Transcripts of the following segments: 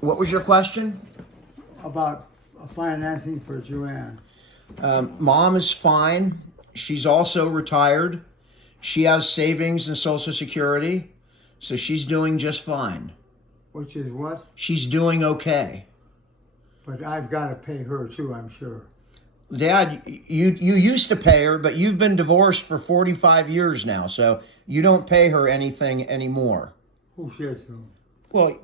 What was your question? About financing for Joanne. Mom is fine. She's also retired. She has savings and Social Security, so she's doing just fine. Which is what? She's doing okay. But I've got to pay her too, I'm sure. Dad, you used to pay her, but you've been divorced for 45 years now, so you don't pay her anything anymore. Who says so? Well,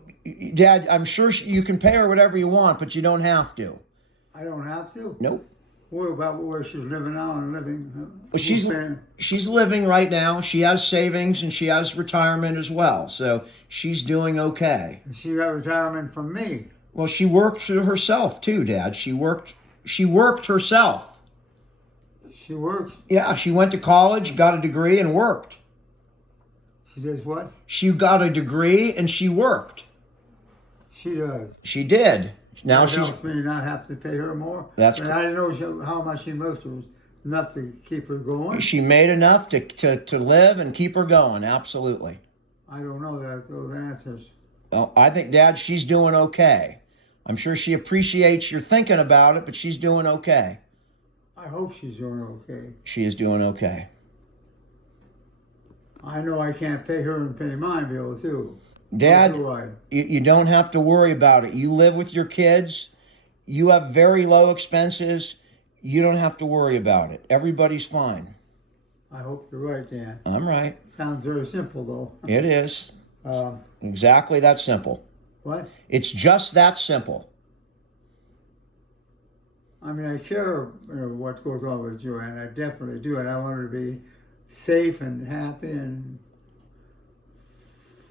Dad, I'm sure you can pay her whatever you want, but you don't have to. I don't have to? Nope. What about where she's living now and living? Well, she's living right now. She has savings and she has retirement as well, so she's doing okay. She got retirement from me. Well, she worked for herself too, Dad. She worked herself. She works? Yeah, she went to college, got a degree, and worked. She does what? She got a degree and she worked. She does. She did. Now that she's. helps me not have to pay her more. That's. But I didn't know how much she makes. It was enough to keep her going. She made enough to live and keep her going. Absolutely. I don't know those answers. Well, I think, Dad, she's doing okay. I'm sure she appreciates your thinking about it, but she's doing okay. I hope she's doing okay. She is doing okay. I know I can't pay her and pay my bill too. Dad, you don't have to worry about it. You live with your kids. You have very low expenses. You don't have to worry about it. Everybody's fine. I hope you're right, Dan. I'm right. Sounds very simple, though. It is. Exactly that simple. What? It's just that simple. I mean, I care what goes on with Joanne. I definitely do. And I want her to be safe and happy and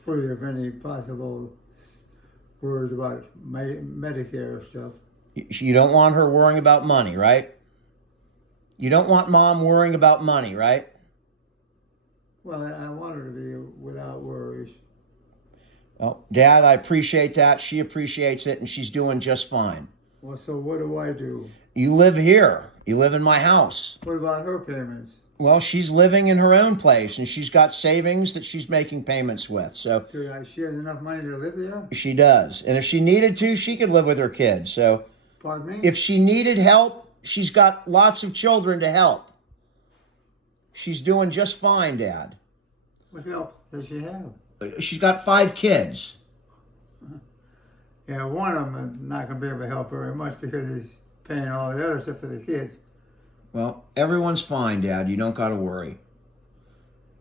free of any possible worries about Medicare stuff. You don't want her worrying about money, right? You don't want Mom worrying about money, right? Well, I want her to be without worries. Well, Dad, I appreciate that. She appreciates it, and she's doing just fine. Well, so what do I do? You live here. You live in my house. What about her payments? Well, she's living in her own place, and she's got savings that she's making payments with. So she has enough money to live there? She does. And if she needed to, she could live with her kids. So Pardon me? If she needed help, she's got lots of children to help. She's doing just fine, Dad. What help does she have? She's got 5 kids. Yeah, one of them is not going to be able to help very much because he's paying all the other stuff for the kids. Well, everyone's fine, Dad. You don't got to worry.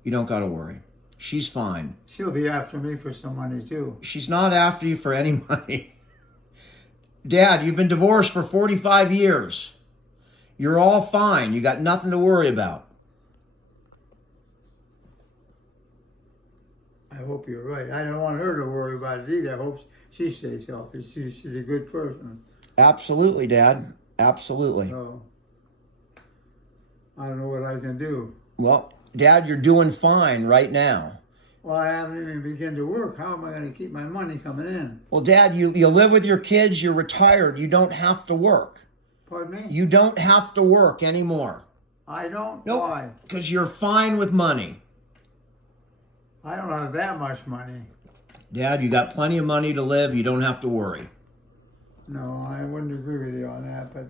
You don't got to worry. She's fine. She'll be after me for some money, too. She's not after you for any money. Dad, you've been divorced for 45 years. You're all fine. You got nothing to worry about. I hope you're right. I don't want her to worry about it either. I hope she stays healthy. She's a good person. Absolutely, Dad. Absolutely. So, I don't know what I can do. Well, Dad, you're doing fine right now. Well, I haven't even begun to work. How am I going to keep my money coming in? Well, Dad, you live with your kids. You're retired. You don't have to work. Pardon me? You don't have to work anymore. I don't? Nope. Why? Because you're fine with money. I don't have that much money. Dad, you got plenty of money to live. You don't have to worry. No, I wouldn't agree with you on that, but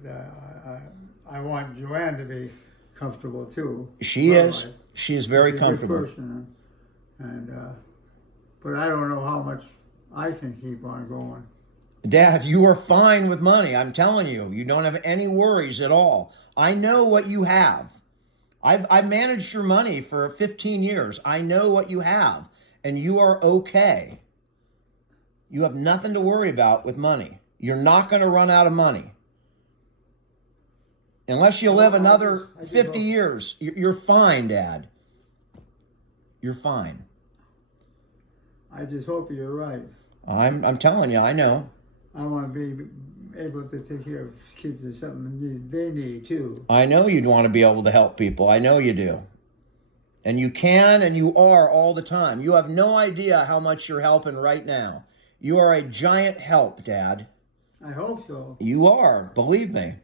I want Joanne to be comfortable too. She is. She is very comfortable. She's a good person, but I don't know how much I can keep on going. Dad, you are fine with money. I'm telling you, you don't have any worries at all. I know what you have. I've managed your money for 15 years. I know what you have, and you are okay. You have nothing to worry about with money. You're not going to run out of money. Unless you live another 50 years, you're fine, Dad. You're fine. I just hope you're right. I'm telling you, I know. I want to be able to take care of kids or something they need too. I know you'd want to be able to help people. I know you do. And you can and you are all the time. You have no idea how much you're helping right now. You are a giant help, Dad. I hope so. You are, believe me.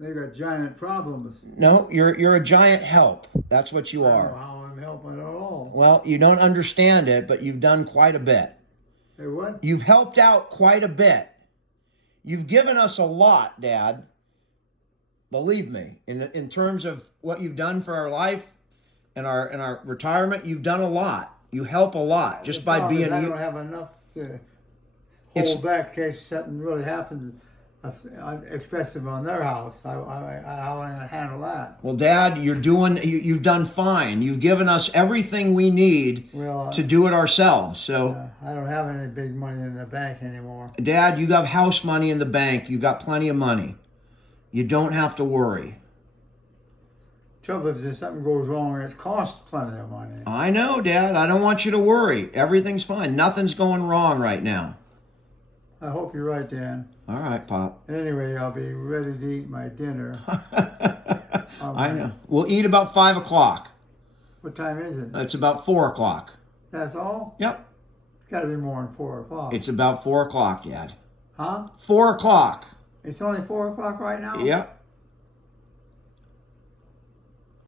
They got giant problems. No, you're a giant help. That's what you I are. don't know how I'm helping at all. Well, you don't understand it, but you've done quite a bit. Hey, what? You've helped out quite a bit. You've given us a lot, Dad. Believe me, in terms of what you've done for our life and our retirement, you've done a lot. You help a lot just The by problem is being I you. don't have enough to It's- hold back in case something really happens expensive on their house. How am I going to handle that? Well, Dad, you've done fine. You've given us everything we need Well, to do it ourselves. So, I don't have any big money in the bank anymore. Dad, you got house money in the bank. You got plenty of money. You don't have to worry. Trouble is, if something goes wrong, it costs plenty of money. I know, Dad. I don't want you to worry. Everything's fine. Nothing's going wrong right now. I hope you're right, Dan. All right, Pop. And anyway, I'll be ready to eat my dinner. I know. We'll eat about 5 o'clock. What time is it? It's about 4 o'clock. That's all? Yep. It's got to be more than 4 o'clock. It's about 4 o'clock, Dad. Huh? 4 o'clock. It's only 4 o'clock right now? Yep.